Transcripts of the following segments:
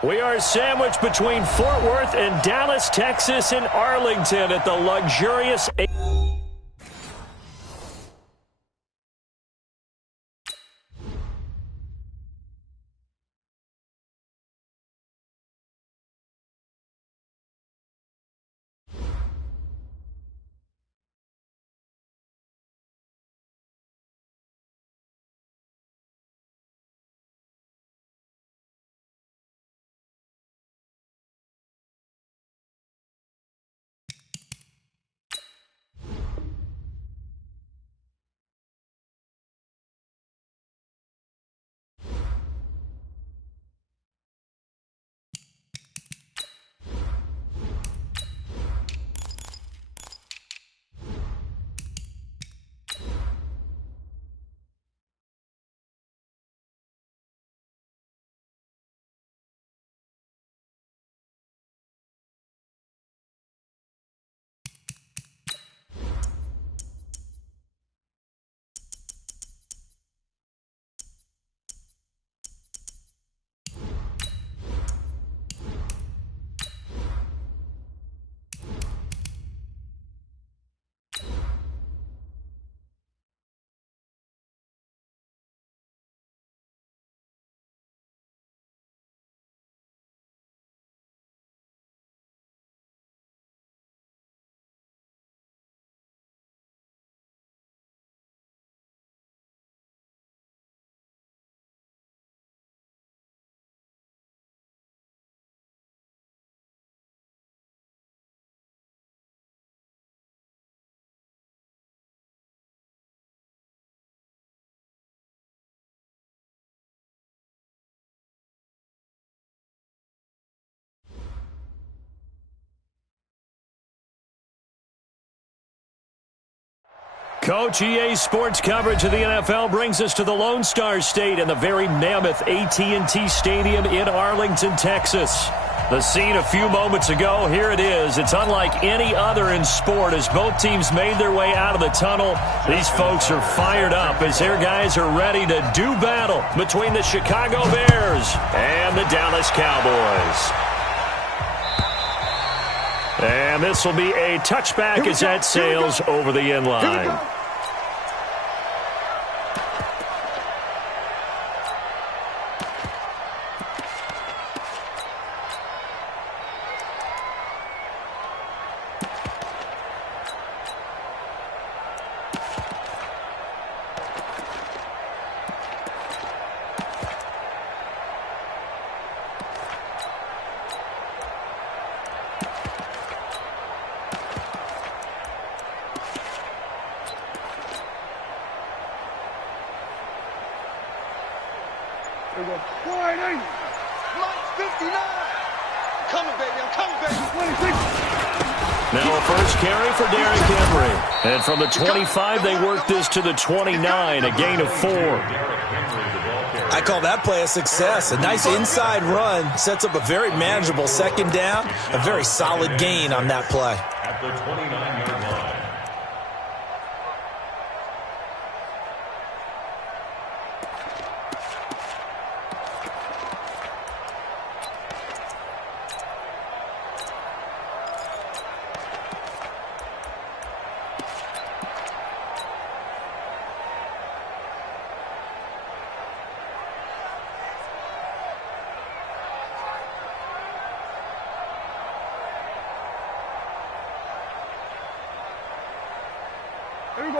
We are sandwiched between Fort Worth and Dallas, Texas, and Arlington at the luxurious... Coach, EA Sports coverage of the NFL brings us to the Lone Star State and the very mammoth AT&T Stadium in Arlington, Texas. The scene a few moments ago, here it is. It's unlike any other in sport as both teams made their way out of the tunnel. These folks are fired up as their guys are ready to do battle between the Chicago Bears and the Dallas Cowboys. And this will be a touchback as that sails over the end line. Now a first carry for Derrick Henry. And from the 25, they work this to the 29, a gain of 4. I call that play a success. A nice inside run sets up a very manageable second down. A very solid gain on that play. At the 29-yard line.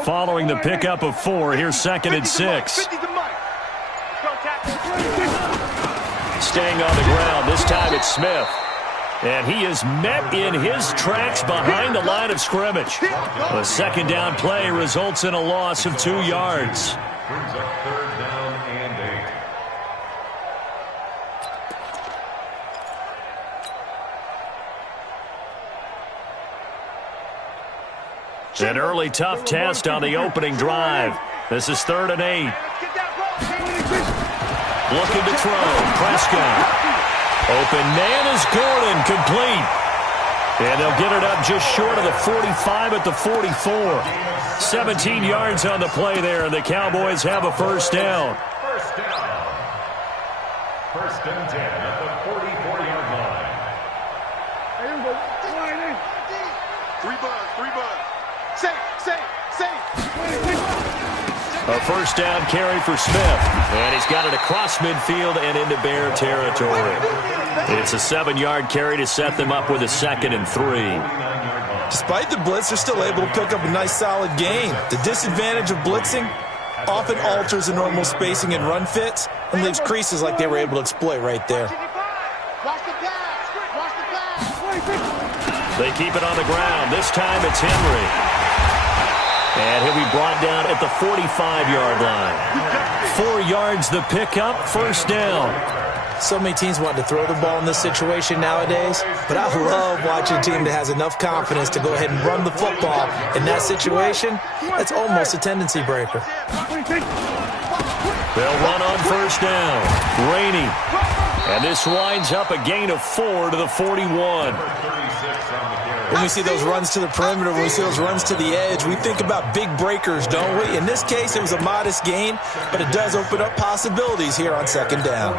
Following the pickup of 4, here's 2nd and 6. Staying on the ground, this time it's Smith. And he is met in his tracks behind the line of scrimmage. The second down play results in a loss of 2 yards. Brings up 3rd down and 8. An early tough test on the opening drive. This is 3rd and 8. Looking to throw. Prescott. Open man is Gordon, complete. And they'll get it up just short of the 45 at the 44. 17 yards on the play there, and the Cowboys have a first down. First down. 1st and 10 at the 44. 3 buds. Safe. A first down carry for Smith. And he's got it across midfield and into Bear territory. It's a 7-yard carry to set them up with a 2nd and 3. Despite the blitz, they're still able to pick up a nice, solid gain. The disadvantage of blitzing often alters the normal spacing and run fits and leaves creases like they were able to exploit right there. They keep it on the ground. This time it's Henry. And he'll be brought down at the 45-yard line. 4 yards the pickup, first down. So many teams want to throw the ball in this situation nowadays, but I love watching a team that has enough confidence to go ahead and run the football. In that situation, that's almost a tendency breaker. They'll run on first down. Rainey. And this winds up a gain of 4 to the 41. When we see those runs to the perimeter, when we see those runs to the edge, we think about big breakers, don't we? In this case, it was a modest gain, but it does open up possibilities here on second down.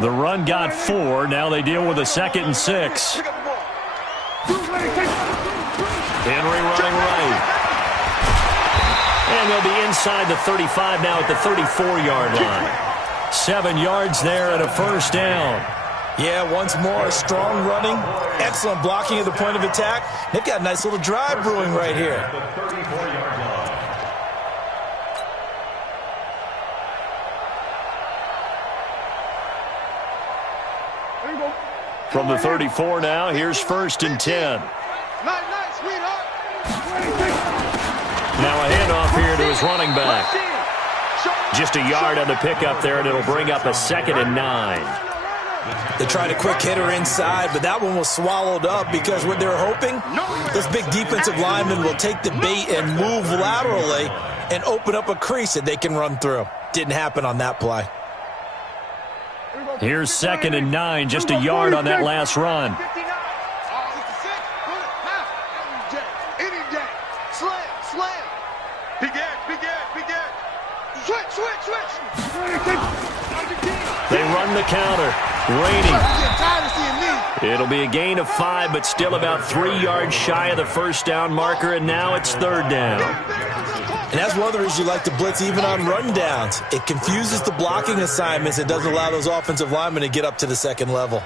The run got 4. Now they deal with a 2nd and 6. Henry running right. And they'll be inside the 35 now at the 34-yard line. 7 yards there and a first down. Yeah, once more, strong running, excellent blocking at the point of attack. They've got a nice little drive brewing right here. From the 34 now, here's 1st and 10. Now a handoff here to his running back. Just a yard on the pickup there, and it'll bring up a 2nd and 9. They tried a quick hitter inside, but that one was swallowed up because what they were hoping, this big defensive lineman will take the bait and move laterally and open up a crease that they can run through. Didn't happen on that play. Here's 2nd and 9, just a yard on that last run. They run the counter. Rainey. It'll be a gain of 5, but still about 3 yards shy of the first down marker, and now it's 3rd down. And that's one of the reasons you like to blitz even on run downs. It confuses the blocking assignments. It doesn't allow those offensive linemen to get up to the 2nd level.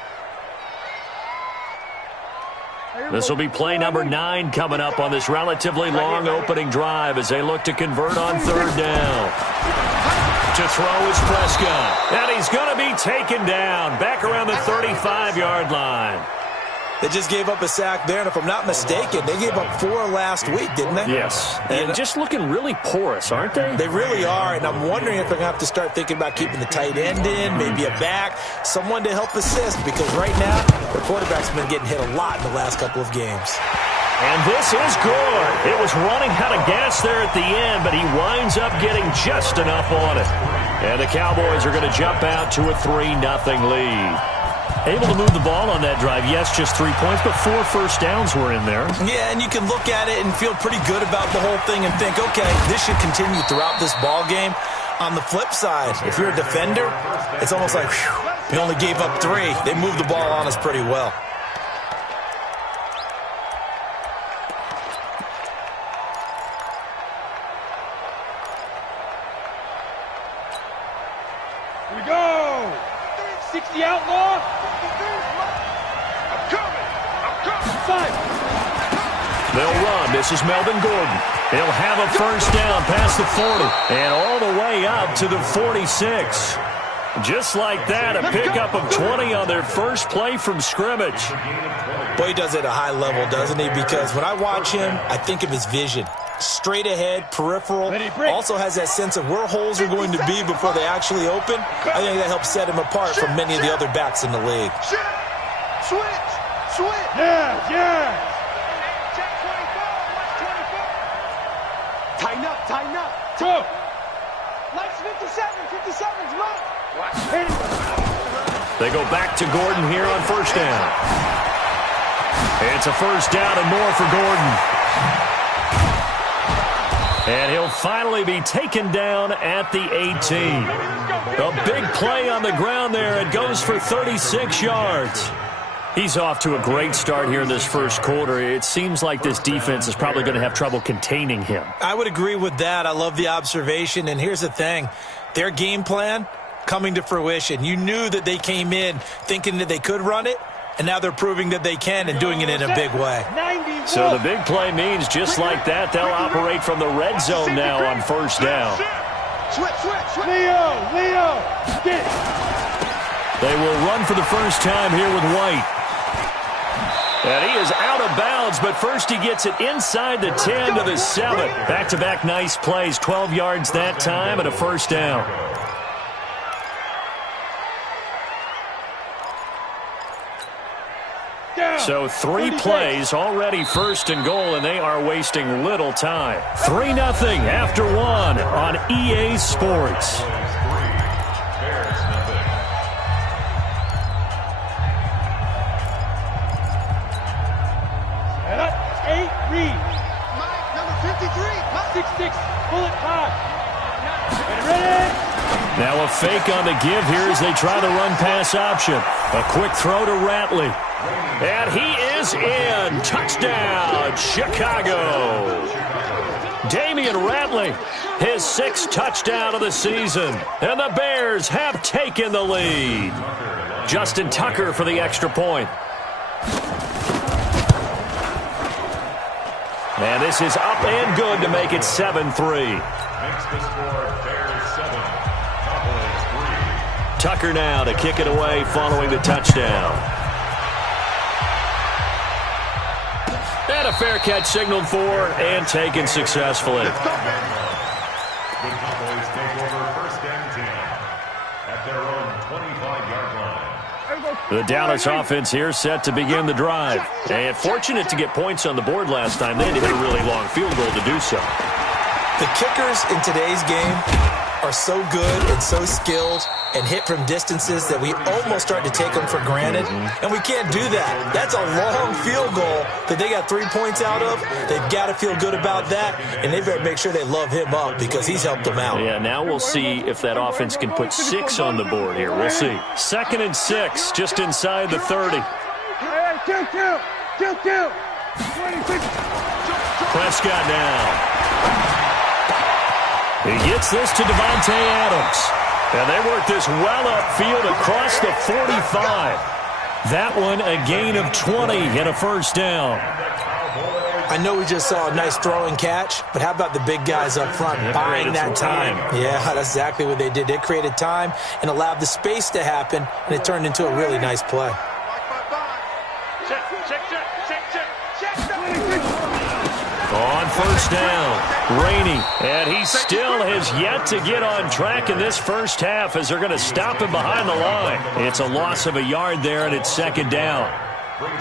This will be play number 9 coming up on this relatively long opening drive as they look to convert on 3rd down. To throw is Prescott. And he's going to be taken down back around the 35-yard line. They just gave up a sack there, and if I'm not mistaken, they gave up 4 last week, didn't they? Yes. And just looking really porous, aren't they? They really are, and I'm wondering if they're going to have to start thinking about keeping the tight end in, maybe a back, someone to help assist, because right now, the quarterback's been getting hit a lot in the last couple of games. And this is good. It was running out of gas there at the end, but he winds up getting just enough on it. And the Cowboys are going to jump out to a 3-0 lead. Able to move the ball on that drive. Yes, just 3 points, but 4 first downs were in there. Yeah, and you can look at it and feel pretty good about the whole thing and think, okay, this should continue throughout this ball game. On the flip side, if you're a defender, it's almost like, whew, we only gave up 3. They moved the ball on us pretty well. Here we go. 60 outlaw. I'm coming. 5. They'll run. This is Melvin Gordon. He'll have a first down past the 40 and all the way up to the 46. Just like that, a pickup of 20 on their first play from scrimmage. Boy, he does it at a high level, doesn't he? Because when I watch him, I think of his vision. Straight ahead, peripheral, also has that sense of where holes are going to be before they actually open. I think that helps set him apart from many of the other backs in the league. Switch. Yeah. Tighten up. Go. Lights 57's mine. They go back to Gordon here on first down. It's a first down and more for Gordon. And he'll finally be taken down at the 18. A big play on the ground there. It goes for 36 yards. He's off to a great start here in this first quarter. It seems like this defense is probably going to have trouble containing him. I would agree with that. I love the observation. And here's the thing. Their game plan coming to fruition. You knew that they came in thinking that they could run it, and now they're proving that they can and doing it in a big way. So the big play means just like that, they'll operate from the red zone now on first down. Leo, get. They will run for the first time here with White. And he is out of bounds, but first he gets it inside the 10 to the 7. Back-to-back nice plays, 12 yards that time and a first down. So 3 plays, already first and goal, and they are wasting little time. 3-0 after 1 on EA Sports. Now a fake on the give here as they try the run-pass option. A quick throw to Ratley. And he is in. Touchdown, Chicago. Damian Ratley, his 6th touchdown of the season. And the Bears have taken the lead. Justin Tucker for the extra point. And this is up and good to make it 7-3. Makes the score Bears 7, Cowboys 3. Tucker now to kick it away following the touchdown. And a fair catch signaled for and taken successfully. The Cowboys take over first and 10 at their own 25-yard line. The Dallas offense here set to begin the drive. And fortunate to get points on the board last time. They had to hit a really long field goal to do so. The kickers in today's game are so good and so skilled and hit from distances that we almost start to take them for granted. And we can't do that. That's a long field goal that they got 3 points out of. They've got to feel good about that, and they better make sure they love him up because he's helped them out. Yeah, now we'll see if that offense can put 6 on the board here. We'll see. 2nd and 6, just inside the 30. Prescott now. He gets this to Devontae Adams. And they work this well upfield across the 45. That one a gain of 20 and a first down. I know we just saw a nice throwing catch, but how about the big guys up front buying that time? Yeah, that's exactly what they did. They created time and allowed the space to happen, and it turned into a really nice play. On first down, Rainey, and he still has yet to get on track in this first half as they're going to stop him behind the line. It's a loss of a yard there, and it's 2nd down.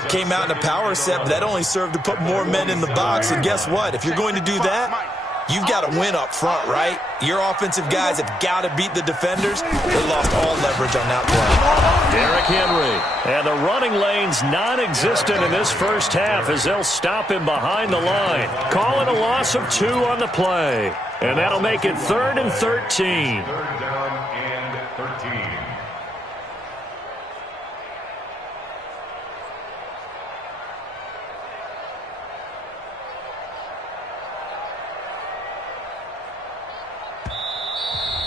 Came out in a power set, but that only served to put more men in the box, and guess what? If you're going to do that, you've got to win up front, right? Your offensive guys have got to beat the defenders. They lost all leverage on that play. Derrick Henry. And the running lane's non-existent in this first half as they'll stop him behind the line. Call it a loss of 2 on the play. And that'll make it 3rd and 13. 3rd down and 13.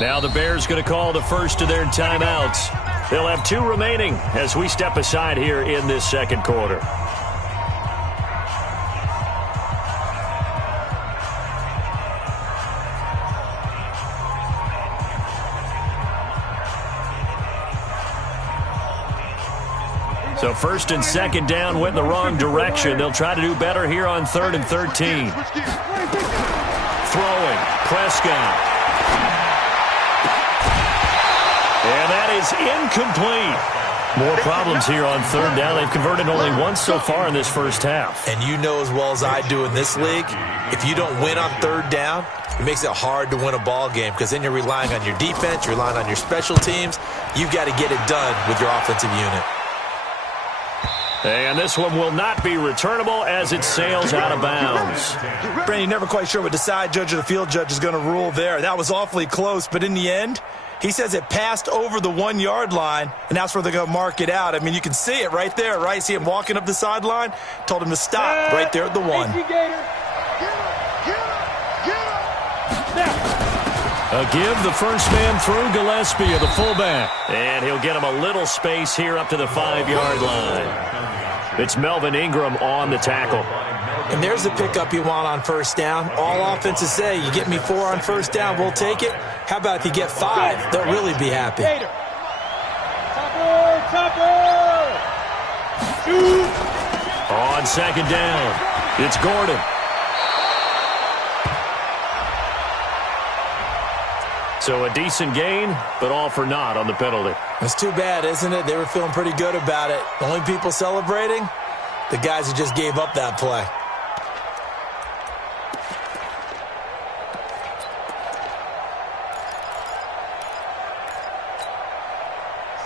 Now the Bears going to call the first of their timeouts. They'll have 2 remaining as we step aside here in this second quarter. So 1st and 2nd down went in the wrong direction. They'll try to do better here on 3rd and 13. Throwing, Prescott. And that is incomplete. More problems here on 3rd down. They've converted only once so far in this first half. And you know as well as I do in this league, if you don't win on 3rd down, it makes it hard to win a ball game because then you're relying on your defense, you're relying on your special teams. You've got to get it done with your offensive unit. And this one will not be returnable as it sails out of bounds. Brandon, you're never quite sure what the side judge or the field judge is going to rule there. That was awfully close, but in the end, he says it passed over the 1 yard line, and that's where they're going to mark it out. I mean, you can see it right there, right? See him walking up the sideline? Told him to stop right there at the 1. A give, the first man through, Gillespie, the fullback. And he'll get him a little space here up to the 5-yard line. It's Melvin Ingram on the tackle. And there's the pickup you want on first down. All offenses say, you get me 4 on first down, we'll take it. How about if you get 5? They'll really be happy. On second down, it's Gordon. So a decent gain, but all for naught on the penalty. It's too bad, isn't it? They were feeling pretty good about it. The only people celebrating, the guys who just gave up that play.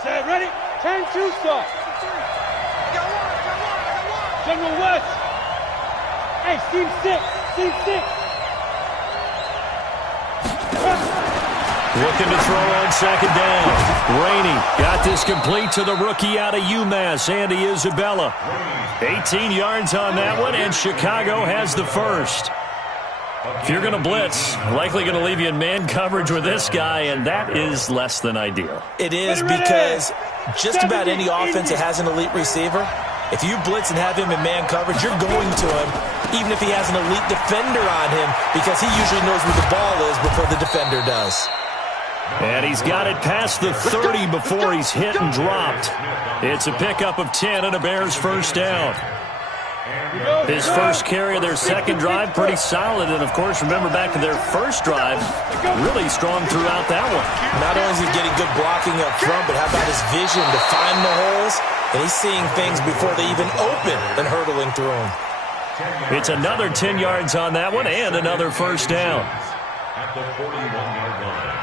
Set, ready? 10-2 start. General West. Hey, team 6. Team 6. Looking to throw on second down. Rainey got this complete to the rookie out of UMass, Andy Isabella. 18 yards on that one, and Chicago has the first. If you're going to blitz, likely going to leave you in man coverage with this guy, and that is less than ideal. It is, because just about any offense that has an elite receiver, if you blitz and have him in man coverage, you're going to him, even if he has an elite defender on him, because he usually knows where the ball is before the defender does. And he's got it past the 30 before he's hit and dropped. It's a pickup of 10 and a Bears first down. His first carry of their second drive, pretty solid. And, of course, remember back to their first drive, really strong throughout that one. Not only is he getting good blocking up front, but how about his vision to find the holes? And he's seeing things before they even open and hurdling through them. It's another 10 yards on that one and another first down. At the 41-yard line.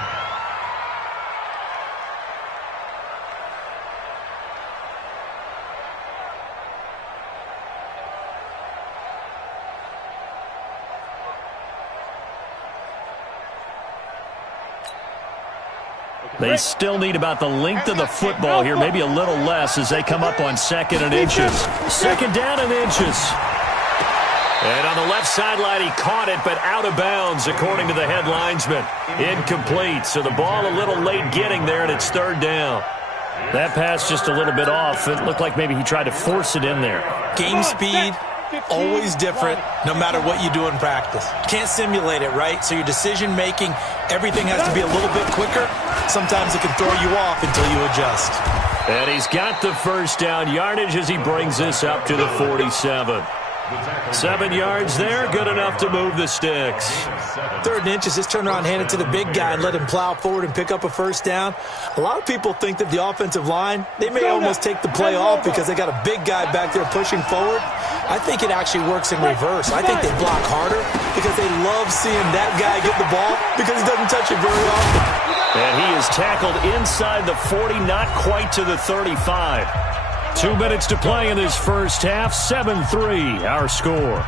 They still need about the length of the football here, maybe a little less as they come up on second and inches. Second down and inches. And on the left sideline, he caught it, but out of bounds, according to the head linesman. Incomplete, so the ball a little late getting there, and it's third down. That pass just a little bit off. It looked like maybe he tried to force it in there. Game speed, always different, no matter what you do in practice. Can't simulate it, right? So your decision-making, everything has to be a little bit quicker. Sometimes it can throw you off until you adjust. And he's got the first down yardage as he brings this up to the 47. 7 yards there, good enough to move the sticks. Third and inches, just turn around, hand it to the big guy, and let him plow forward and pick up a first down. A lot of people think that the offensive line, they may almost take the play off because they got a big guy back there pushing forward. I think it actually works in reverse. I think they block harder because they love seeing that guy get the ball because he doesn't touch it very often. And he is tackled inside the 40, not quite to the 35. 2 minutes to play in this first half. 7-3, our score.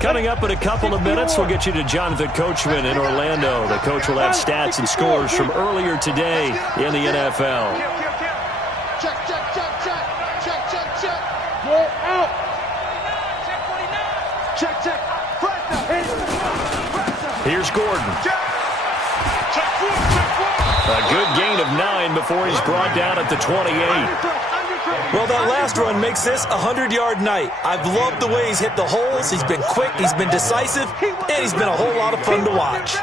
Coming up in a couple of minutes, we'll get you to Jonathan Coachman in Orlando. The coach will have stats and scores from earlier today in the NFL. Check, check, check, check. Check, check, check. Get out. Check, check. Here's Gordon. A good gain of 9 before he's brought down at the 28. Well, that last run makes this a 100-yard night. I've loved the way he's hit the holes. He's been quick, he's been decisive, and he's been a whole lot of fun to watch.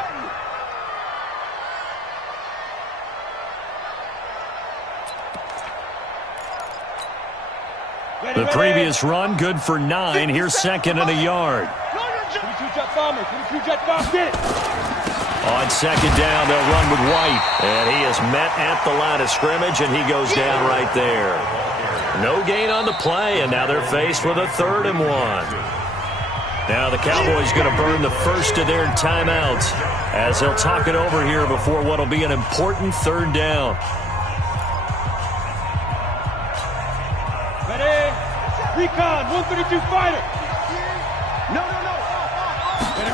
The previous run, good for 9. Here's second and a yard. On second down, they'll run with White. And he is met at the line of scrimmage, and he goes down right there. No gain on the play, and now they're faced with a 3rd and 1. Now the Cowboys going to burn the first of their timeouts as they'll talk it over here before what will be an important 3rd down. Ready? Recon, 132 fighter. No.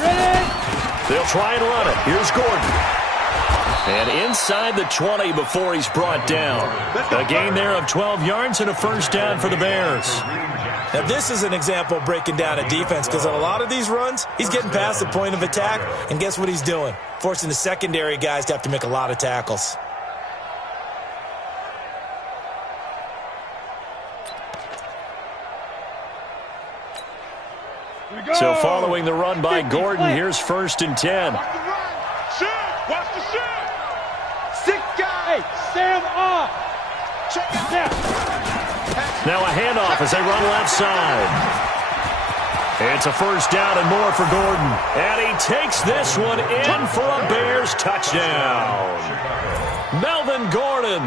Ready? They'll try and run it. Here's Gordon. And inside the 20 before he's brought down. A gain there of 12 yards and a first down for the Bears. Now, this is an example of breaking down a defense because on a lot of these runs, he's getting past the point of attack, and guess what he's doing? Forcing the secondary guys to have to make a lot of tackles. So following the run by Gordon, here's 1st and 10. Watch the run. Shoot. Watch the shoot. 6 guys. Stand off. Check it out. Now a handoff as they run left side. It's a first down and more for Gordon. And he takes this one in for a Bears touchdown. Melvin Gordon,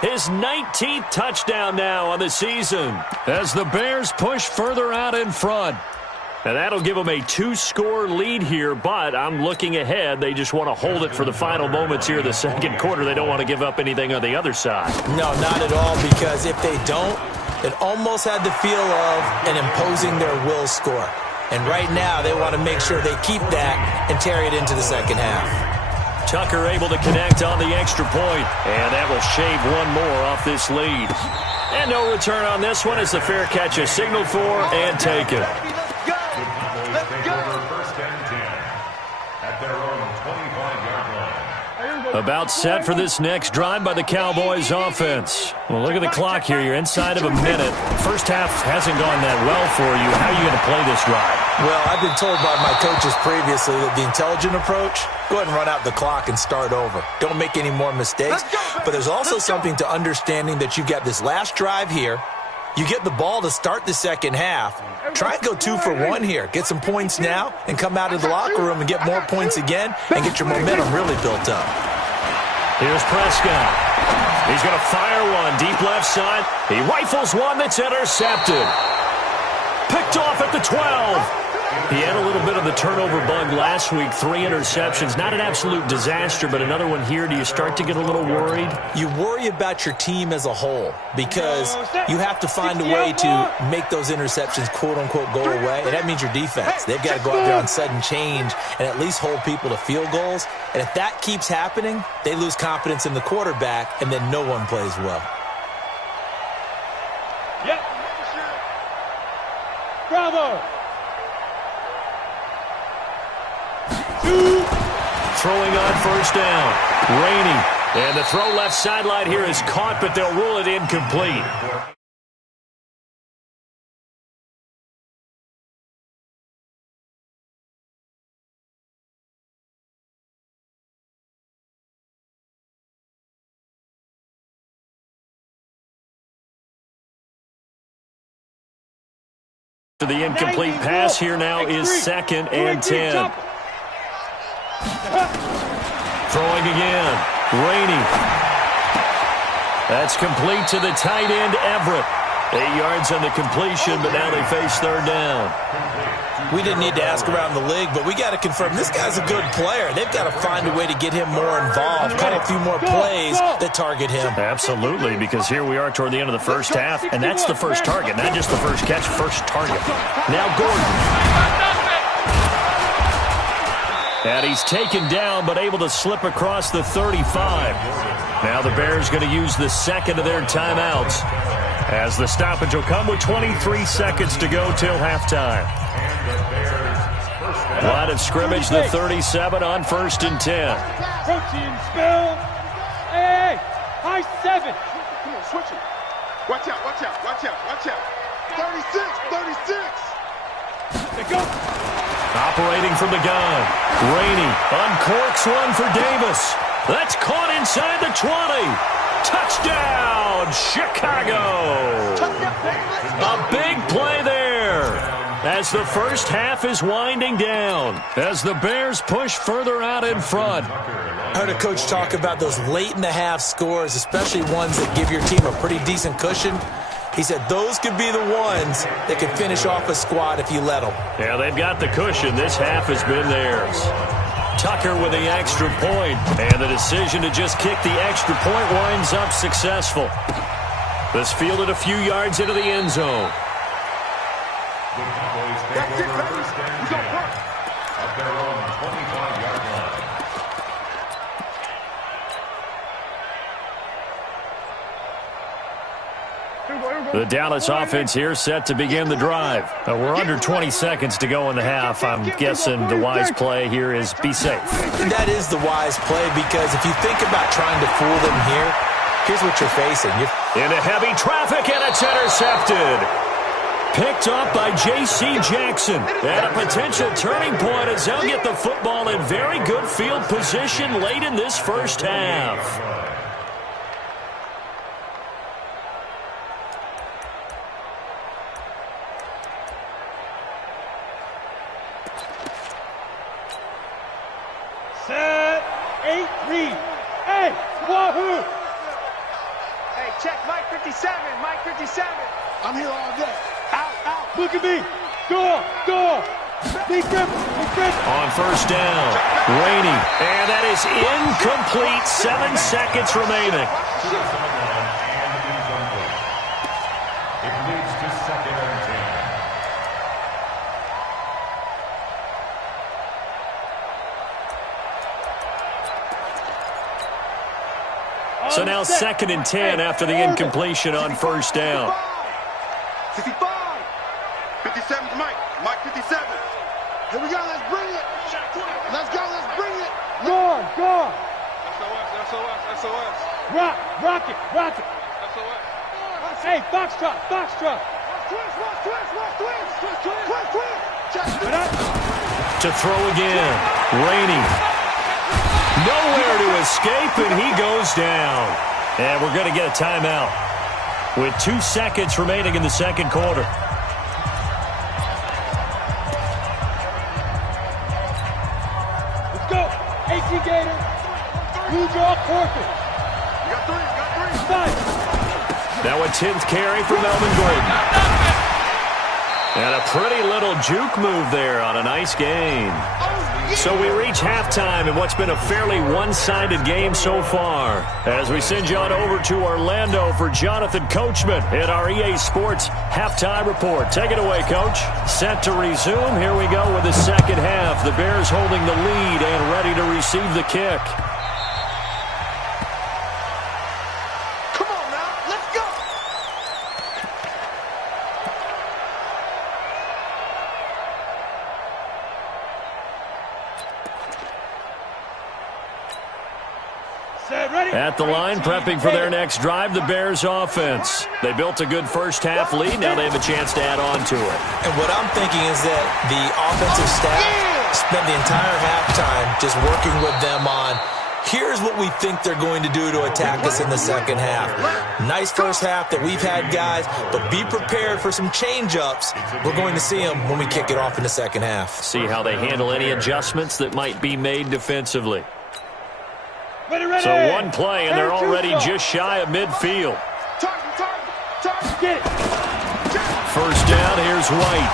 his 19th touchdown now on the season as the Bears push further out in front. And that'll give them a 2-score lead here, but I'm looking ahead. They just want to hold it for the final moments here in the second quarter. They don't want to give up anything on the other side. No, not at all, because if they don't, it almost had the feel of an imposing their will score. And right now, they want to make sure they keep that and carry it into the second half. Tucker able to connect on the extra point, and that will shave one more off this lead. And no return on this one as the fair catch is signaled for and taken. About set for this next drive by the Cowboys offense. Well, look at the clock here. You're inside of a minute. First half hasn't gone that well for you. How are you going to play this drive? Well, I've been told by my coaches previously that the intelligent approach, go ahead and run out the clock and start over. Don't make any more mistakes. But there's also something to understanding that you've got this last drive here. You get the ball to start the second half. Try and go 2 for 1 here. Get some points now and come out of the locker room and get more points again and get your momentum really built up. Here's Prescott. He's going to fire one deep left side. He rifles one that's intercepted. Picked off at the 12. He had a little bit of the turnover bug last week. 3 interceptions. Not an absolute disaster, but another one here. Do you start to get a little worried? You worry about your team as a whole because you have to find a way to make those interceptions, quote-unquote, go away. And that means your defense. They've got to go out there on sudden change and at least hold people to field goals. And if that keeps happening, they lose confidence in the quarterback, and then no one plays well. Yep. Bravo. 2. Throwing on first down. Rainey. And the throw left sideline here is caught, but they'll rule it incomplete. The incomplete pass here now is 2nd and 10. Throwing again. Rainey. That's complete to the tight end, Everett. 8 yards on the completion, but now they face 3rd down. We didn't need to ask around the league, but we got to confirm this guy's a good player. They've got to find a way to get him more involved, call a few more plays that target him. Absolutely, because here we are toward the end of the first half, and that's the first target, not just the first catch, first target. Now Gordon. And he's taken down, but able to slip across the 35. Now the Bears going to use the second of their timeouts, as the stoppage will come with 23 seconds to go till halftime. Line of scrimmage, the 37 on 1st and 10. Protein spill. Hey, high 7. Come on, switch it. Watch out, watch out, watch out, watch out. 36. They go. Operating from the gun. Rainey uncorks one for Davis. That's caught inside the 20. Touchdown, Chicago. A big play there. as the first half is winding down, as the Bears push further out in front. I heard a coach talk about those late-in-the-half scores, especially ones that give your team a pretty decent cushion. He said those could be the ones that could finish off a squad if you let them. Yeah, they've got the cushion. This half has been theirs. Tucker with the extra point, and the decision to just kick the extra point winds up successful. This fielded a few yards into the end zone. That's it, baby. We go work. At their own 25-yard line. The Dallas offense here set to begin the drive. We're under 20 seconds to go in the half. I'm guessing the wise play here is be safe. That is the wise play, because if you think about trying to fool them here, here's what you're facing. Into heavy traffic, and it's intercepted. Picked up by J.C. Jackson. And a potential turning point as they'll get the football in very good field position late in this first half. Set, 8-3. Hey, wahoo! Hey, check Mike 57, Mike 57. I'm here all day. Out. Look at me. Go. Big grip. On first down, Rainey. And that is incomplete. 7 seconds remaining. It leads to 2nd and 10. So now 2nd and 10 after the incompletion on first down. 65. 57's Mike. Mike 57. Here we go. Let's bring it. Let's bring it. Go. SOS. Rock it. SOS. Hey, Foxtrot. Twist. To throw again, Rainey. Nowhere to escape, and he goes down. And we're going to get a timeout with 2 seconds remaining in the second quarter. Let's go. 18 Gator. Blue draw, Corpus. You got three. 5. Now a 10th carry for Melvin Gordon. And a pretty little juke move there on a nice gain. So we reach halftime in what's been a fairly one-sided game so far. As we send you on over to Orlando for Jonathan Coachman in our EA Sports Halftime Report. Take it away, Coach. Set to resume. Here we go with the second half. The Bears holding the lead and ready to receive the kick. Come on now. Let's go. At the line, prepping for their next drive, the Bears offense. They built a good first half lead. Now they have a chance to add on to it. And what I'm thinking is that the offensive staff spent the entire halftime just working with them on, here's what we think they're going to do to attack us in the second half. Nice first half that we've had, guys, but be prepared for some change-ups. We're going to see them when we kick it off in the second half. See how they handle any adjustments that might be made defensively. So one play, and they're already just shy of midfield. Get it. First down, here's White.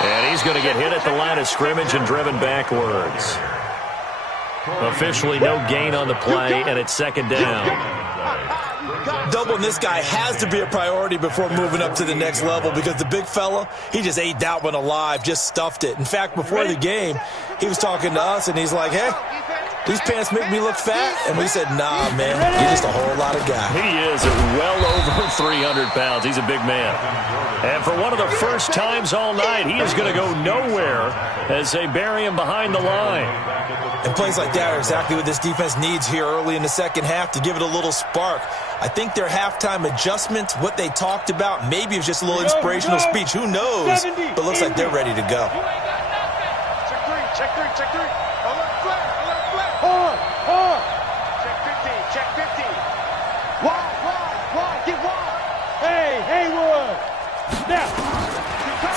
And he's going to get hit at the line of scrimmage and driven backwards. Officially no gain on the play, and it's second down. Doubling this guy has to be a priority before moving up to the next level, because the big fella, he just ate that one alive, just stuffed it. In fact, before the game, he was talking to us, and he's like, hey, these pants make me look fat. And we said, nah, man, you're just a whole lot of guy. He is at well over 300 pounds. He's a big man. And for one of the first times all night, he is going to go nowhere as they bury him behind the line. And plays like that are exactly what this defense needs here early in the second half to give it a little spark. I think their halftime adjustment, what they talked about, maybe it was just a little inspirational speech. Who knows? But looks like they're ready to go. Check three. Alert flat. Hard. Check 50. Wide, get wide. Hey, Haywood. Now.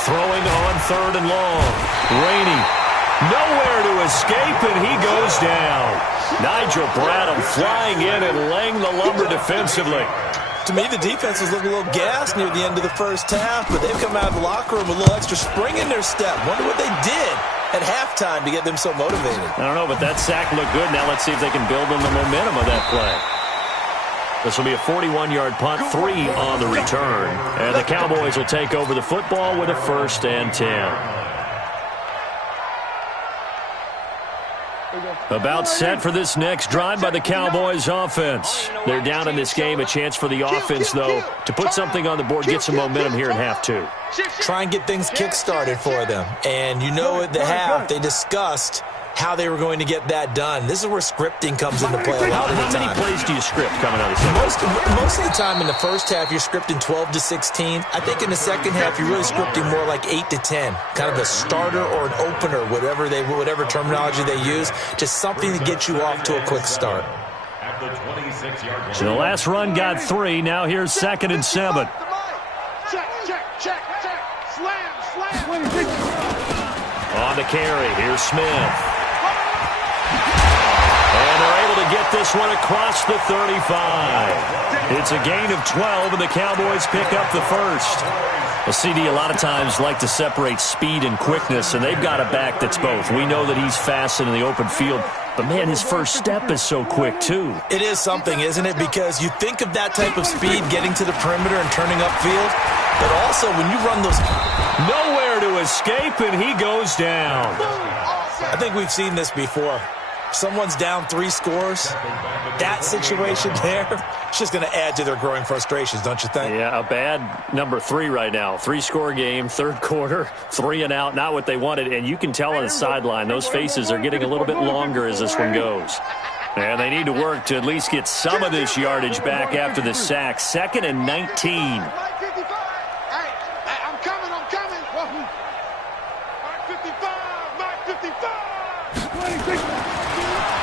throwing on 3rd and long. Rainey, nowhere to escape, and he goes down. Nigel Bradham flying in and laying the lumber defensively. To me, the defense was looking a little gassed near the end of the first half, but they've come out of the locker room with a little extra spring in their step. Wonder what they did at halftime to get them so motivated. I don't know, but that sack looked good. Now let's see if they can build on the momentum of that play. This will be a 41-yard punt, 3 on the return. And the Cowboys will take over the football with a 1st and 10. About set for this next drive by the Cowboys offense. They're down in this game. A chance for the offense, though, to put something on the board, get some momentum here in half 2. Try and get things kick-started for them. And you know at the half, they discussed how they were going to get that done. This is where scripting comes into play a lot of the time. How many plays do you script coming out of the second? Most of the time in the first half, you're scripting 12 to 16. I think in the second half, you're really scripting more like 8 to 10. Kind of a starter or an opener, whatever terminology they use. Just something to get you off to a quick start. So the last run got 3. Now here's 2nd and 7. Check. Slam. On the carry, here's Smith. And they're able to get this one across the 35. It's a gain of 12, and the Cowboys pick up the 1st. Well, CD, a lot of times like to separate speed and quickness, and they've got a back that's both. We know that he's fast in the open field, but, man, his first step is so quick, too. It is something, isn't it? Because you think of that type of speed getting to the perimeter and turning upfield, but also when you run those... Nowhere to escape, and he goes down. I think we've seen this before. Someone's down 3 scores. That situation there, it's just going to add to their growing frustrations, don't you think? Yeah, a bad number 3 right now. 3-score game, 3rd quarter, 3 and out, not what they wanted. And you can tell on the sideline, those faces are getting a little bit longer as this one goes. And they need to work to at least get some of this yardage back after the sack. 2nd and 19.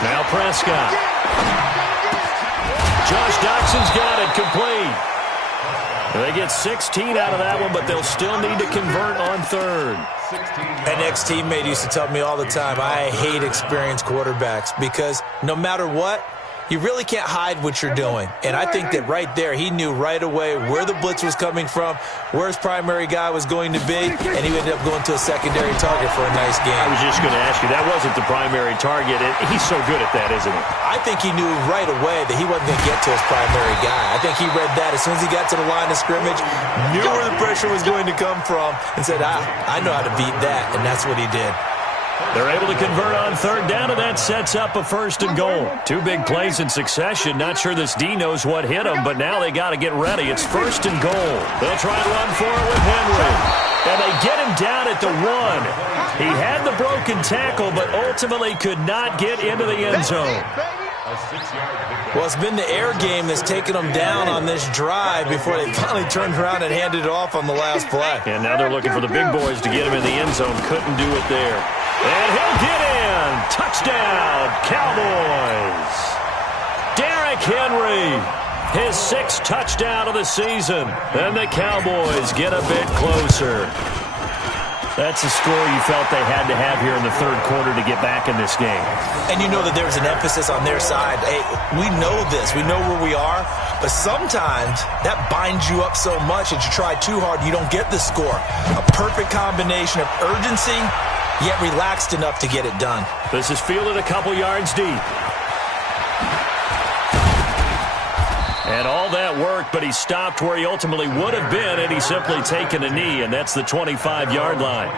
Now Prescott. Josh Doxson's got it complete. They get 16 out of that one, but they'll still need to convert on 3rd. An ex-teammate used to tell me all the time, I hate experienced quarterbacks because no matter what, you really can't hide what you're doing. And I think that right there, he knew right away where the blitz was coming from, where his primary guy was going to be, and he ended up going to a secondary target for a nice game. I was just going to ask you, that wasn't the primary target. He's so good at that, isn't he? I think he knew right away that he wasn't going to get to his primary guy. I think he read that as soon as he got to the line of scrimmage, knew where the pressure was going to come from, and said, I know how to beat that, and that's what he did. They're able to convert on 3rd down, and that sets up a 1st and goal. 2 big plays in succession. Not sure this D knows what hit him, but now they got to get ready. It's 1st and goal. They'll try and run for it with Henry. And they get him down at the 1. He had the broken tackle, but ultimately could not get into the end zone. Well, it's been the air game that's taken them down on this drive before they finally turned around and handed it off on the last play. And now they're looking for the big boys to get him in the end zone. Couldn't do it there. And he'll get in. Touchdown, Cowboys. Derrick Henry, his 6th touchdown of the season. And the Cowboys get a bit closer. That's a score you felt they had to have here in the 3rd quarter to get back in this game. And you know that there's an emphasis on their side. Hey, we know this. We know where we are. But sometimes that binds you up so much that you try too hard, you don't get the score. A perfect combination of urgency, yet relaxed enough to get it done. This is fielded a couple yards deep. And all that worked, but he stopped where he ultimately would have been had he simply taken a knee, and that's the 25-yard line.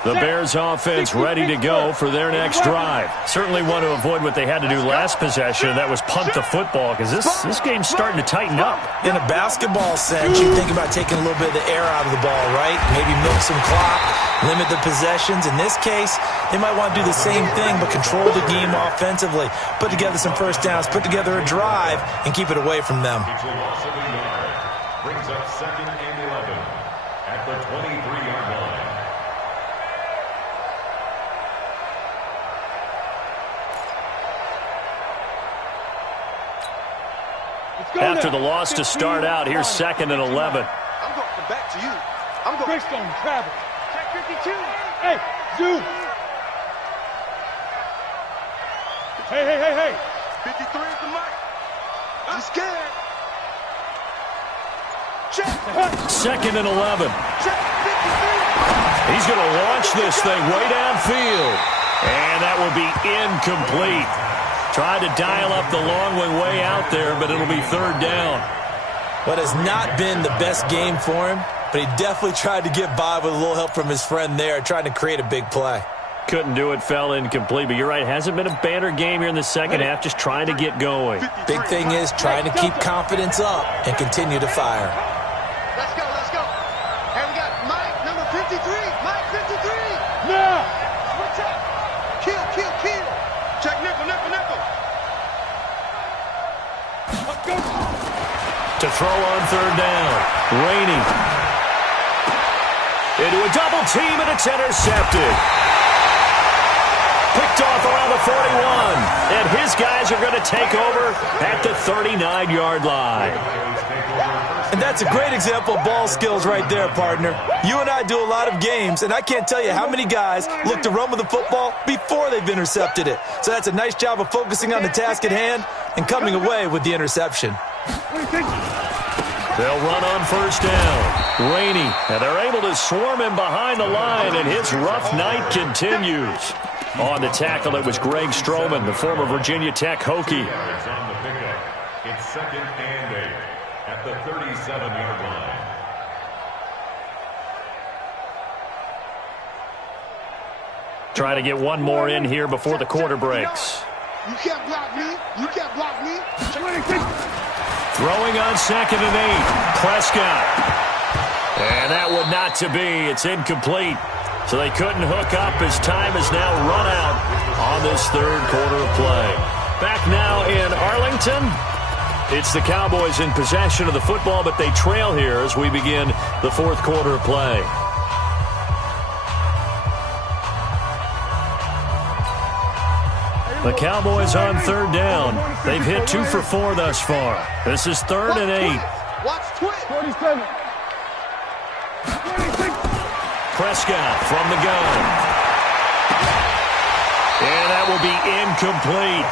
The Bears offense ready to go for their next drive. Certainly want to avoid what they had to do last possession. That was punt the football because this game's starting to tighten up. In a basketball sense, you think about taking a little bit of the air out of the ball, right? Maybe milk some clock, limit the possessions. In this case, they might want to do the same thing but control the game offensively. Put together some first downs, put together a drive, and keep it away from them. brings up 2nd and 11 at the 23-yard line. After the loss to start out, here's 2nd and 11. I'm going back to you. I'm going. Greystone, travel. Check 52. Hey, Zoom. Hey. 53 is the mic. I'm scared. Check. 2nd and 11. Check 53. He's going to launch this thing way downfield. And that will be incomplete. Tried to dial up the long way out there, but it'll be 3rd down. What has not been the best game for him, but he definitely tried to get by with a little help from his friend there, trying to create a big play. Couldn't do it, fell incomplete. But you're right, hasn't been a banner game here in the second half, just trying to get going. Big thing is trying to keep confidence up and continue to fire. Let's go. And we got Mike, number 53. Mike, 53. Now. Switch up. Kill. Check nickel. Let's go. To throw on 3rd down. Rainey. Into a double team, and it's intercepted. Picked off around the 41. And his guys are going to take over at the 39-yard line. And that's a great example of ball skills right there, partner. You and I do a lot of games, and I can't tell you how many guys look to run with the football before they've intercepted it. So that's a nice job of focusing on the task at hand and coming away with the interception. They'll run on 1st down. Rainey, and they're able to swarm him behind the line, and his rough night continues. On the tackle, it was Greg Stroman, the former Virginia Tech Hokie. On the pickup, it's 2nd and 8 at the 37-yard line. Try to get one more in here before the quarter breaks. You can't block me. Throwing on 2nd and 8. Prescott. And that would not to be. It's incomplete. So they couldn't hook up as time has now run out on this 3rd quarter of play. Back now in Arlington. It's the Cowboys in possession of the football, but they trail here as we begin the 4th quarter of play. The Cowboys on 3rd down. They've hit 2 for 4 thus far. This is 3rd and 8. Watch twit. 47. Prescott from the gun. And that will be incomplete.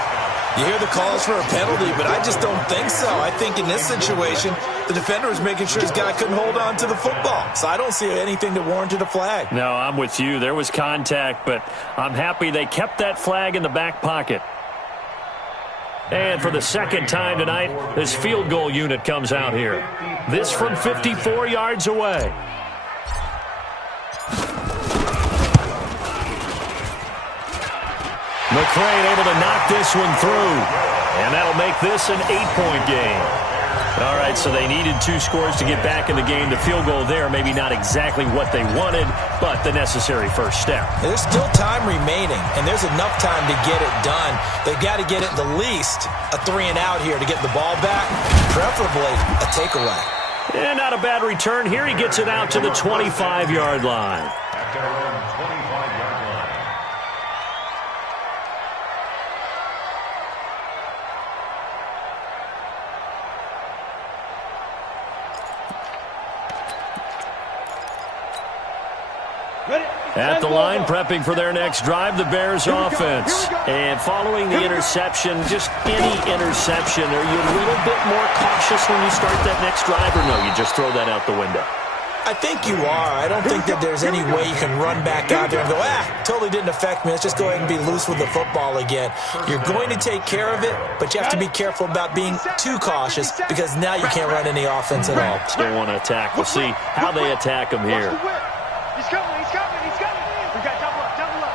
You hear the calls for a penalty, but I just don't think so. I think in this situation, the defender was making sure his guy couldn't hold on to the football. So I don't see anything that warranted a flag. No, I'm with you. There was contact, but I'm happy they kept that flag in the back pocket. And for the 2nd time tonight, this field goal unit comes out here. This from 54 yards away. McCray able to knock this one through. And that'll make this an 8-point game. All right, so they needed 2 scores to get back in the game. The field goal there, maybe not exactly what they wanted, but the necessary first step. There's still time remaining, and there's enough time to get it done. They've got to get it the least a 3-and-out here to get the ball back, preferably a takeaway. And not a bad return here. He gets it out to the 25-yard line. At their own 25-yard line. At the line, prepping for their next drive, the Bears offense. And following the interception, just any interception, are you a little bit more cautious when you start that next drive, or no, you just throw that out the window? I think you are. I don't think that there's any way you can run back out there and go, totally didn't affect me. Let's just go ahead and be loose with the football again. You're going to take care of it, but you have to be careful about being too cautious because now you can't run any offense at all. Still want to attack. We'll see how they attack them here. He's coming. We got double up.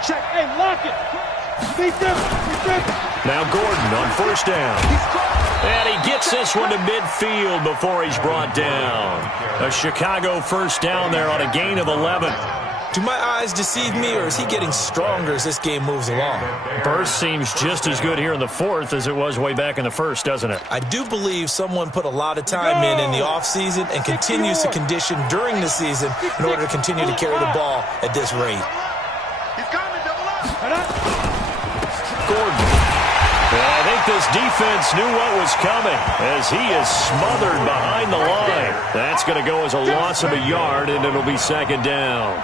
Check. Hey, lock it. Now Gordon on 1st down. And he gets this one to midfield before he's brought down. A Chicago 1st down there on a gain of 11. Do my eyes deceive me, or is he getting stronger as this game moves along? Burst seems just as good here in the fourth as it was way back in the first, doesn't it? I do believe someone put a lot of time in the offseason and continues to condition during the season in order to continue to carry the ball at this rate. Gordon. And I think this defense knew what was coming as he is smothered behind the line. That's going to go as a loss of a yard, and it'll be second down.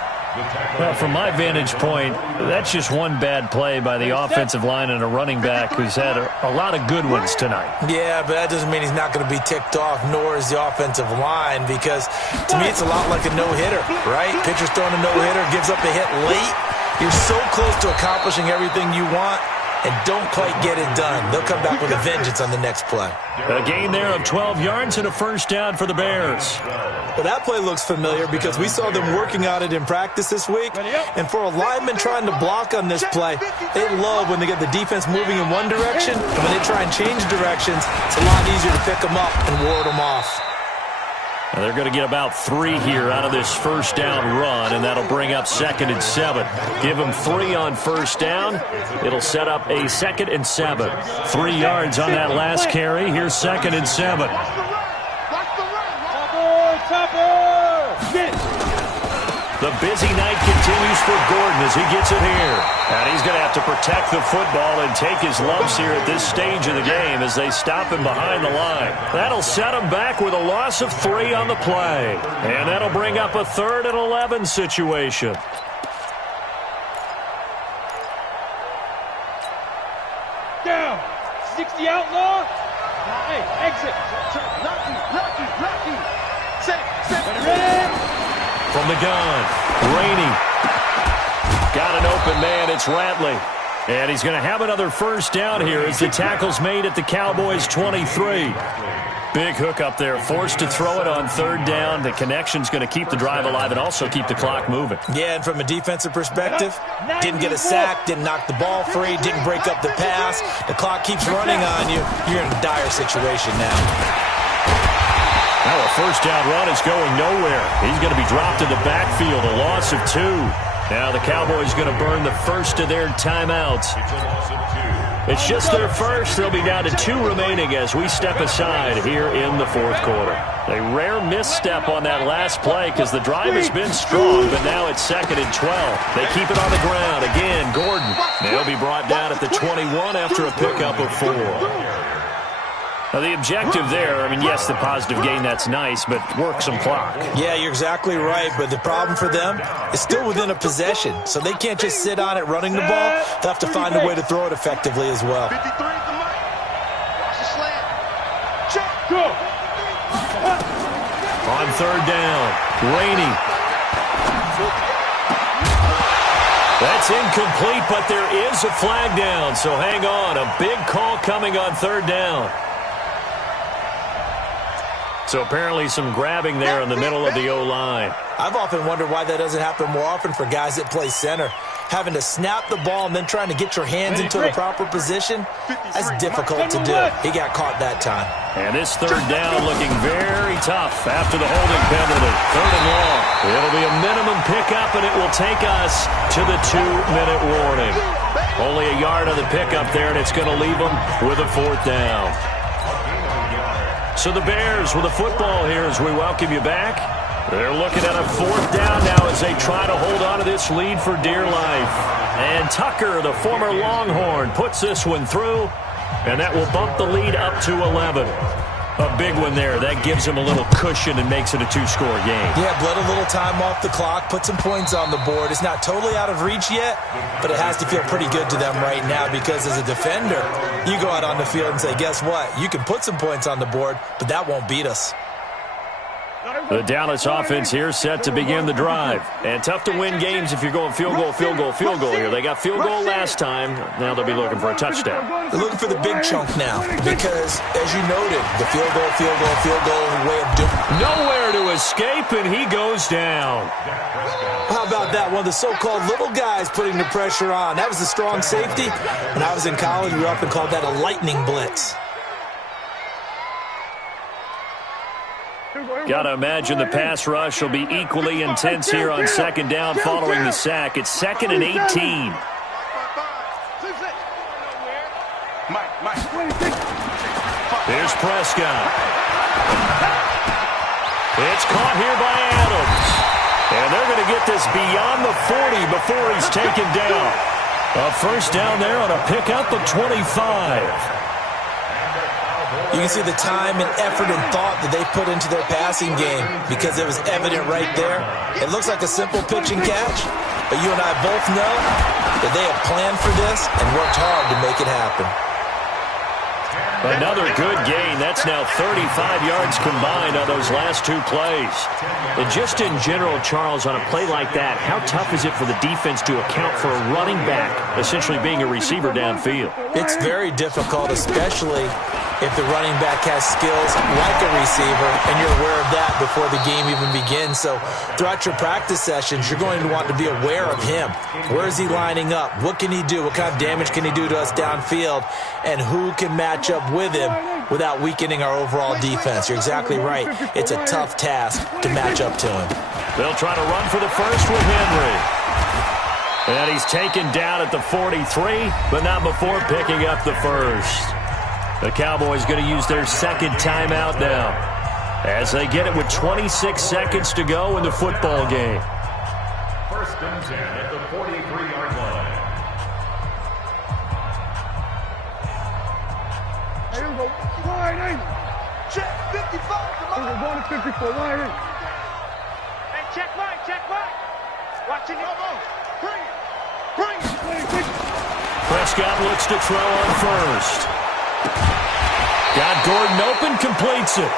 Well, from my vantage point, that's just one bad play by the offensive line and a running back who's had a lot of good ones tonight. Yeah, but that doesn't mean he's not going to be ticked off, nor is the offensive line, because to me it's a lot like a no-hitter, right? Pitcher's throwing a no-hitter, gives up a hit late. You're so close to accomplishing everything you want and don't quite get it done. They'll come back with a vengeance on the next play. A gain there of 12 yards and a first down for the Bears. Well, that play looks familiar because we saw them working on it in practice this week. And for a lineman trying to block on this play, they love when they get the defense moving in one direction. And when they try and change directions, it's a lot easier to pick them up and ward them off. Now they're going to get about 3 here out of this first down run, and that'll bring up 2nd and 7. Give them 3 on first down. It'll set up a 2nd and 7. 3 yards on that last carry. Here's 2nd and 7. The busy night continues for Gordon as he gets it here. And he's going to have to protect the football and take his lumps here at this stage of the game as they stop him behind the line. That'll set him back with a loss of 3 on the play. And that'll bring up a 3rd and 11 situation. Down. 60 outlaw. Hey, exit. Rocky. Set. Ready. From the gun, Rainey. Got an open man, it's Ratley. And he's going to have another first down here as the tackle's made at the Cowboys' 23. Big hook up there, forced to throw it on 3rd down. The connection's going to keep the drive alive and also keep the clock moving. Yeah, and from a defensive perspective, didn't get a sack, didn't knock the ball free, didn't break up the pass. The clock keeps running on you. You're in a dire situation now. Now a first down run is going nowhere. He's going to be dropped in the backfield, a loss of 2. Now the Cowboys going to burn the first of their timeouts. It's just their first. They'll be down to 2 remaining as we step aside here in the 4th quarter. A rare misstep on that last play because the drive has been strong, but now it's 2nd and 12. They keep it on the ground. Again, Gordon. They'll be brought down at the 21 after a pickup of 4. Now, the objective there, I mean, yes, the positive gain, that's nice, but work some clock. Yeah, you're exactly right, but the problem for them is still within a possession, so they can't just sit on it running the ball. They'll have to find a way to throw it effectively as well. 53 is the mic. Watch the slant. Check. Go. On 3rd down, Rainey. That's incomplete, but there is a flag down, so hang on. A big call coming on 3rd down. So apparently some grabbing there in the middle of the O-line. I've often wondered why that doesn't happen more often for guys that play center. Having to snap the ball and then trying to get your hands into the proper position, that's difficult to do. He got caught that time. And this 3rd down looking very tough after the holding penalty. 3rd and long. It'll be a minimum pickup, and it will take us to the 2-minute warning. Only a yard on the pickup there, and it's going to leave them with a 4th down. So the Bears with the football here as we welcome you back. They're looking at a 4th down now as they try to hold on to this lead for dear life. And Tucker, the former Longhorn, puts this one through, and that will bump the lead up to 11. A big one there. That gives them a little cushion and makes it a 2-score game. Yeah, bled a little time off the clock, put some points on the board. It's not totally out of reach yet, but it has to feel pretty good to them right now because as a defender, you go out on the field and say, guess what? You can put some points on the board, but that won't beat us. The Dallas offense here set to begin the drive. And tough to win games if you're going field goal here. They got field goal last time. Now they'll be looking for a touchdown. They're looking for the big chunk now because, as you noted, the field goal way of doing it. Nowhere to escape, and he goes down. How about that? One of the so-called little guys putting the pressure on. That was a strong safety. When I was in college, we often called that a lightning blitz. Got to imagine the pass rush will be equally intense here on second down following the sack. It's 2nd and 18. Here's Prescott. It's caught here by Adams. And they're going to get this beyond the 40 before he's taken down. A first down there on a pickup of 25. You can see the time and effort and thought that they put into their passing game because it was evident right there. It looks like a simple pitch and catch, but you and I both know that they have planned for this and worked hard to make it happen. Another good gain. That's now 35 yards combined on those last 2 plays. And just in general, Charles, on a play like that, how tough is it for the defense to account for a running back essentially being a receiver downfield? It's very difficult, especially if the running back has skills like a receiver, and you're aware of that before the game even begins. So throughout your practice sessions, you're going to want to be aware of him. Where is he lining up? What can he do? What kind of damage can he do to us downfield? And who can match up with him without weakening our overall defense? You're exactly right. It's a tough task to match up to him. They'll try to run for the first with Henry. And he's taken down at the 43, but not before picking up the first. The Cowboys going to use their second timeout now as they get it with 26 seconds to go in the football game. 1st and 10 at the 43-yard line. Here we go. Wide in. Check 55. Come on. We're going to 54. Wide in. Hey, check right. Watching it. Bring it. Prescott looks to throw on first. Got Gordon open, completes it.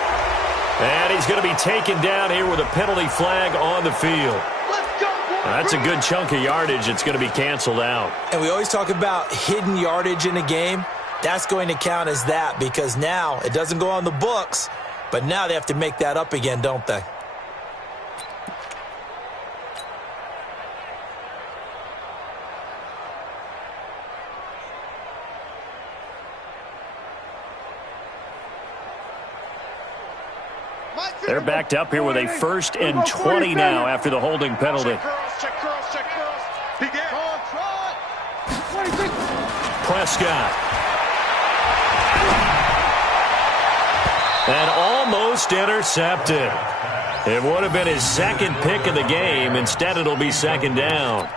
And he's going to be taken down here with a penalty flag on the field. Let's go, boy. That's a good chunk of yardage. It's going to be canceled out. And we always talk about hidden yardage in a game. That's going to count as that because now it doesn't go on the books, but now they have to make that up again, don't they? They're backed up here with a 1st and 20 now after the holding penalty. Check curls. Begin. Prescott. And almost intercepted. It would have been his second pick of the game. Instead, it'll be second down.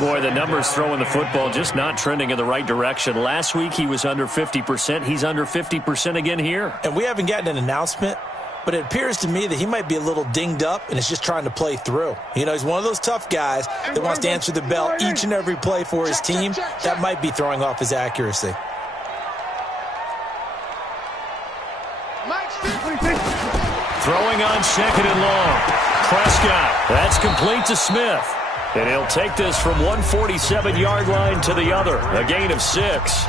Boy, the numbers throwing the football just not trending in the right direction. Last week, he was under 50%. He's under 50% again here. And we haven't gotten an announcement, but it appears to me that he might be a little dinged up and is just trying to play through. You know, he's one of those tough guys that wants to answer the bell each and every play for his team. That might be throwing off his accuracy. Throwing on 2nd and long. Prescott. That's complete to Smith. And he'll take this from 147-yard line to the other. A gain of 6.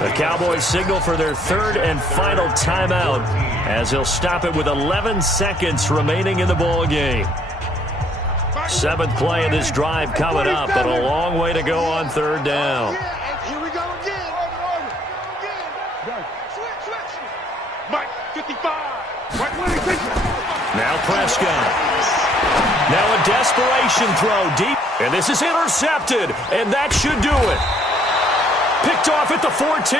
The Cowboys signal for their 3rd and final timeout as he'll stop it with 11 seconds remaining in the ball game. 7th play of this drive coming up, but a long way to go on 3rd down. Here we go again. Switch. Mike, 55. Now Prescott. Now a desperation throw deep. And this is intercepted. And that should do it. Picked off at the 14.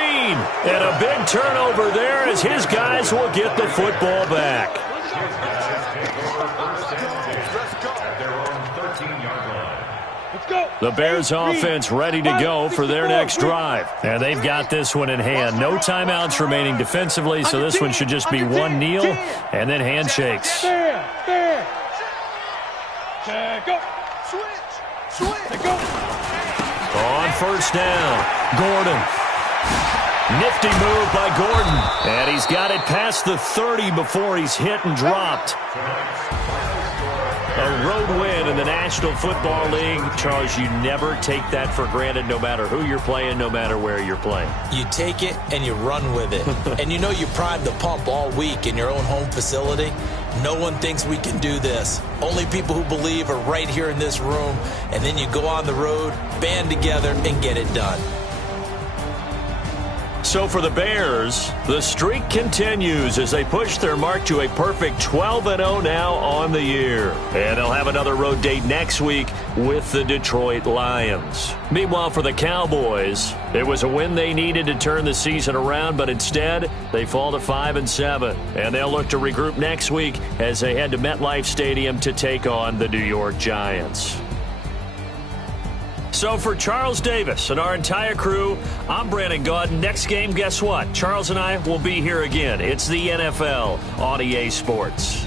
And a big turnover there as his guys will get the football back. The Bears offense ready to go for their next drive. And they've got this one in hand. No timeouts remaining defensively, so this one should just be one kneel and then handshakes. On 1st down, Gordon. Nifty move by Gordon. And he's got it past the 30 before he's hit and dropped. A road win in the National Football League. Charles, you never take that for granted no matter who you're playing, no matter where you're playing. You take it and you run with it. And you know you primed the pump all week in your own home facility. No one thinks we can do this. Only people who believe are right here in this room. And then you go on the road, band together, and get it done. So for the Bears, the streak continues as they push their mark to a perfect 12-0 now on the year. And they'll have another road date next week with the Detroit Lions. Meanwhile, for the Cowboys, it was a win they needed to turn the season around, but instead they fall to 5-7. And they'll look to regroup next week as they head to MetLife Stadium to take on the New York Giants. So for Charles Davis and our entire crew, I'm Brandon Gaudin. Next game, guess what? Charles and I will be here again. It's the NFL on EA Sports.